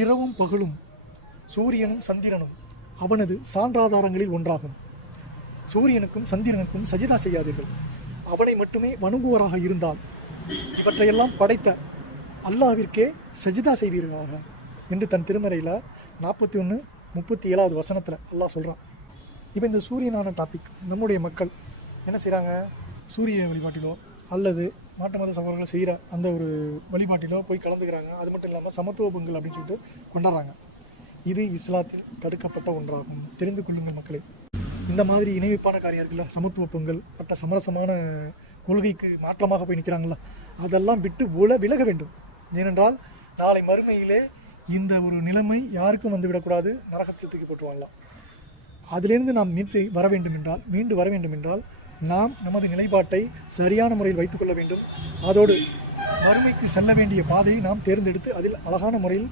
இரவும் பகலும் சூரியனும் சந்திரனும் அவனது சான்றாதாரங்களில் ஒன்றாகும். சூரியனுக்கும் சந்திரனுக்கும் சஜிதா செய்யாதீர்கள், அவனை மட்டுமே வணங்குவோராக இருந்தால் இவற்றையெல்லாம் படைத்த அல்லாஹ்விற்கே சஜிதா செய்வீர்களாக என்று தன் திருமறையில் 41:37 வசனத்தில் அல்லாஹ் சொல்கிறான். இப்போ இந்த சூரியனான டாபிக் நம்முடைய மக்கள் என்ன செய்கிறாங்க? சூரிய வழிபாட்டிலோ அல்லது மாற்று மத சகோதரர்கள் செய்கிற அந்த ஒரு வழிபாட்டிலோ போய் கலந்துக்கிறாங்க. அது மட்டும் இல்லாமல் சமத்துவ பொங்கல் அப்படின்னு சொல்லிட்டு கொண்டாடுறாங்க. இது இஸ்லாத்தில் தடுக்கப்பட்ட ஒன்றாகும், தெரிந்து கொள்ளுங்கள் மக்களே. இந்த மாதிரி இணைவிப்பான காரியம் இருக்குல்ல, சமத்துவ பொங்கல் மற்ற சமரசமான கொள்கைக்கு மாற்றமாக போய் நிற்கிறாங்களா, அதெல்லாம் விட்டு விலக வேண்டும். ஏனென்றால் நாளை மறுமையிலே இந்த ஒரு நிலைமை யாருக்கும் வந்துவிடக்கூடாது, நரகத்தில் தூக்கி போட்டுருவாங்களாம். அதிலிருந்து நாம் மீண்டு வர வேண்டும் என்றால் நாம் நமது நிலைப்பாட்டை சரியான முறையில் வைத்துக்கொள்ள வேண்டும். அதோடு மறுமைக்கு செல்ல வேண்டிய பாதையை நாம் தேர்ந்தெடுத்து அதில் அழகான முறையில்